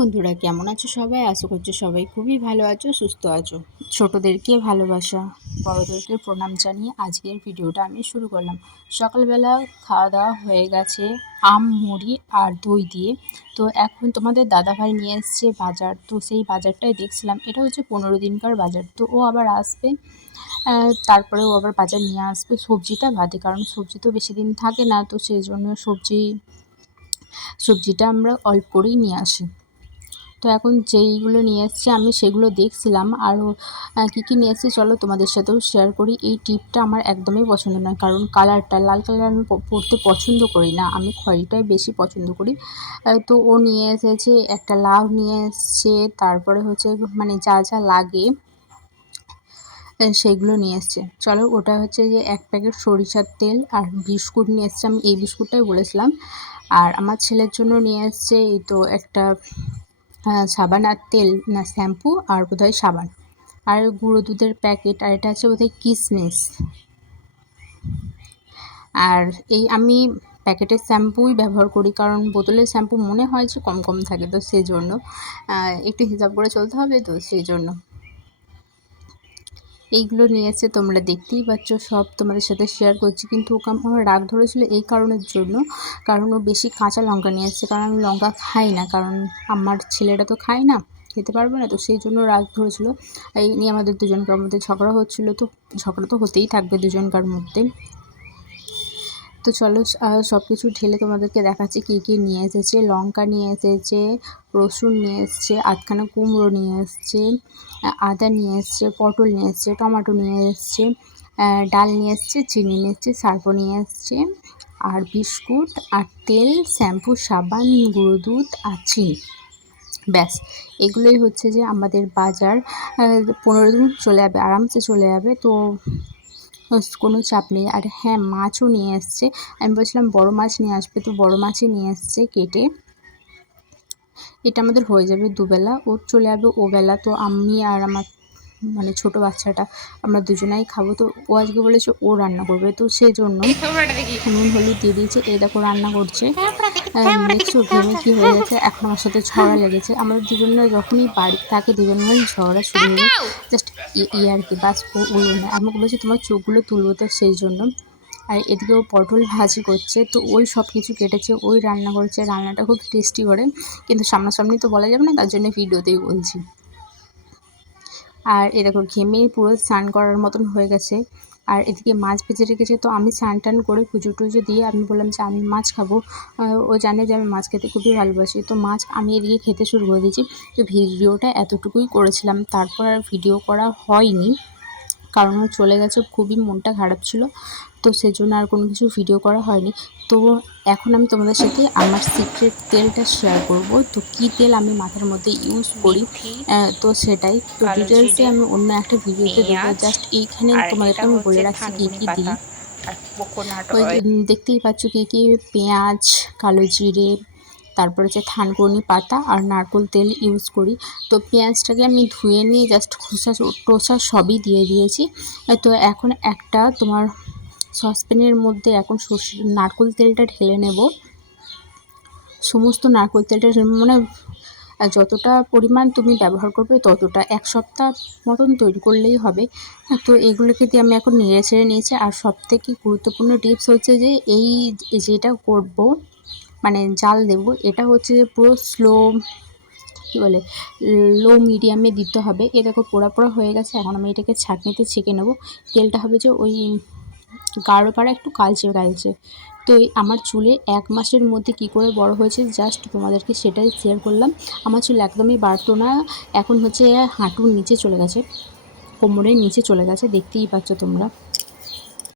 বন্ধুরা, কেমন আছো সবাই? আশা করছি সবাই খুবই ভালো আছো, সুস্থ আছো। ছোটদেরকে ভালোবাসা, বড়দেরকে প্রণাম জানিয়ে আজকের ভিডিওটা আমি শুরু করলাম। সকালবেলা খাওয়া দাওয়া হয়ে গেছে আম, মুড়ি আর দই দিয়ে। তো এখন তোমাদের দাদাভাই নিয়ে এসছে বাজার, তো সেই বাজারটাই দেখছিলাম। এটা হচ্ছে 15 দিনকার বাজার, তো ও আবার আসবে। তারপরে ও আবার বাজার নিয়ে আসবে সবজিটা বাদে, কারণ সবজি তো বেশি দিন থাকে না, তো সেই জন্য সবজিটা আমরা অল্প করেই নিয়ে আসি। তো এখন যেইগুলো নিয়ে এসছে আমি সেগুলো দেখছিলাম। আরও কী কী নিয়ে এসছে চলো তোমাদের সাথেও শেয়ার করি। এই টিপটা আমার একদমই পছন্দ নয়, কারণ কালারটা লাল কালার আমি পরতে পছন্দ করি না, আমি খয়েরিটাই বেশি পছন্দ করি। তো ও নিয়ে এসেছে একটা লাউ নিয়ে এসছে, তারপরে হচ্ছে মানে যা যা লাগে সেগুলো নিয়ে এসছে। চলো, ওটা হচ্ছে যে এক প্যাকেট সরিষার তেল আর বিস্কুট নিয়ে এসছে, আমি এই বিস্কুটটাই বলেছিলাম। আর আমার ছেলের জন্য নিয়ে এসছে এই তো একটা সাবান আর তেল, না শ্যাম্পু আর বোধহয় সাবান, আর গুঁড়ো দুধের প্যাকেট, আর এটা আছে বোধহয় কিশমিশ। আর এই আমি প্যাকেটের শ্যাম্পুই ব্যবহার করি, কারণ বোতলের শ্যাম্পু মনে হয় যে কম কম থাকে, তো সেই জন্য একটু হিসাব করে চলতে হবে, তো সেই জন্য এইগুলো নিয়ে এসে তোমরা দেখতেই পাচ্ছ। সব তোমাদের সাথে শেয়ার করছি, কিন্তু ওকে আমার রাগ ধরেছিল এই কারণের জন্য, কারণ ও বেশি কাঁচা লঙ্কা নিয়ে এসছে, কারণ আমি লঙ্কা খাই না, কারণ আমার ছেলেটা তো খায় না, খেতে পারবে না, তো সেই জন্য রাগ ধরেছিল। এই নিয়ে আমাদের দুজনকার মধ্যে ঝগড়া হচ্ছিলো, তো ঝগড়া তো হতেই থাকবে দুজনকার মধ্যে। তো চলো সব কিছু ঢেলে তোমাদেরকে দেখাচ্ছি কী কী নিয়ে এসেছে। লঙ্কা নিয়ে এসেছে, রসুন নিয়ে এসছে, আধখানা কুমড়ো নিয়ে এসছে, আদা নিয়ে এসছে, পটল নিয়ে এসছে, টমেটো নিয়ে এসছে, ডাল নিয়ে এসছে, চিনি নিয়ে এসছে, সার্ফও নিয়ে এসছে, আর বিস্কুট আর তেল, শ্যাম্পু, সাবান, গুঁড়ো দুধ আর চিনি। ব্যাস, এগুলোই হচ্ছে যে আমাদের বাজার। 15 দিন চলে যাবে, আরামসে চলে যাবে, তো কোনো চাপ নেই। আর হ্যাঁ, মাছও নিয়ে এসছে। আমি বলছিলাম বড় মাছ নিয়ে আসবে, তো বড় মাছই নিয়ে এসছে কেটে। এটা আমাদের হয়ে যাবে দুবেলা, ও চলে যাবে ওবেলা, তো আমি আর আমার মানে ছোটো বাচ্চাটা আমরা দুজনাই খাবো। তো ও আজকে বলেছে ও রান্না করবে, তো সেই জন্য নুন হলুদ দিয়ে দিয়েছে। এই দেখো রান্না করছে, দেখছো ঘেমে কী হয়ে গেছে, এখন আমার সাথে ঝগড়া লেগেছে। আমাদের দুজনের যখনই বাড়িতে থাকে দুজনের ঝগড়া শুরু হয়ে যায়, জাস্ট আর কি, বাস ও উড়ো না, আমাকে বলছে তোমার চোখগুলো তুলবো, তো সেই জন্য। আর এদিকে ও পটল ভাজি করছে, তো ওই সব কিছু কেটেছে, ওই রান্না করেছে, রান্নাটা খুব টেস্টি করে, কিন্তু সামনাসামনি তো বলা যাবে না, তার জন্য ভিডিওতেই বলছি। আর এরকম ঘেমে পুরো স্নান করার মতন হয়ে গেছে। আর এদিকে মাছ ভেজে রেখেছে, তো আমি স্নান টান করে পুজো টুজো দিয়ে আমি বললাম যে আমি মাছ খাবো। ও জানে যে আমি মাছ খেতে খুবই ভালোবাসি, তো মাছ আমি এদিকে খেতে শুরু করে দিয়েছি। তো ভিডিওটা এতটুকুই করেছিলাম, তারপর আর ভিডিও করা হয়নি, কারণ ও চলে গেছে, খুবই মনটা খারাপ ছিল, তো সেজন্য আর কোনো কিছু ভিডিও করা হয়নি। তো এখন আমি তোমাদের সাথে আমার সিক্রেট তেলটা শেয়ার করব, তো কী তেল আমি মাথার মধ্যে ইউজ করি, তো সেটাই তো ডিটেলসে আমি অন্য একটা ভিডিওতে দেবো। জাস্ট এইখানে তোমাদেরকে আমি বলে রাখছি কী কী দিই। ওই দেখতেই পাচ্ছ কী কী, পেঁয়াজ, কালো জিরে, তারপরে হচ্ছে থানকুনি পাতা আর নারকেল তেল ইউজ করি। তো পেঁয়াজটাকে আমি ধুয়ে নিয়ে জাস্ট খোসা টোসা সবই দিয়ে দিয়েছি। তো এখন একটা তোমার সসপ্যানের মধ্যে এখন নারকেল তেলটা ঢেলে নেব। সমস্ত নারকেল তেলটা মানে যতটা পরিমাণ তুমি ব্যবহার করবে ততটা, 1 সপ্তাহ মতন তৈরি করলেই হবে। তো এগুলোকে দিয়ে আমি এখন নেড়ে ছেড়ে নিয়েছি। আর সবথেকে গুরুত্বপূর্ণ টিপস হচ্ছে যে এই যেটা করব মানে জাল দেব, এটা হচ্ছে যে পুরো কী বলে লো মিডিয়ামে দিতে হবে। এ দেখো পোড়া পোড়া হয়ে গেছে, এখন আমি এটাকে ছাঁকনিতে ছেঁকে নেব। তেলটা হবে যে ওই গাঢ় পাড়া একটু কালচে কালচে। তো এই আমার চুলে 1 মাসের মধ্যে কী করে বড় হয়েছে জাস্ট তোমাদেরকে সেটাই শেয়ার করলাম। আমার চুল একদমই বাড়তো না, এখন হচ্ছে হাঁটুর নিচে চলে গেছে, কোমরের নিচে চলে গেছে, দেখতেই পাচ্ছ তোমরা।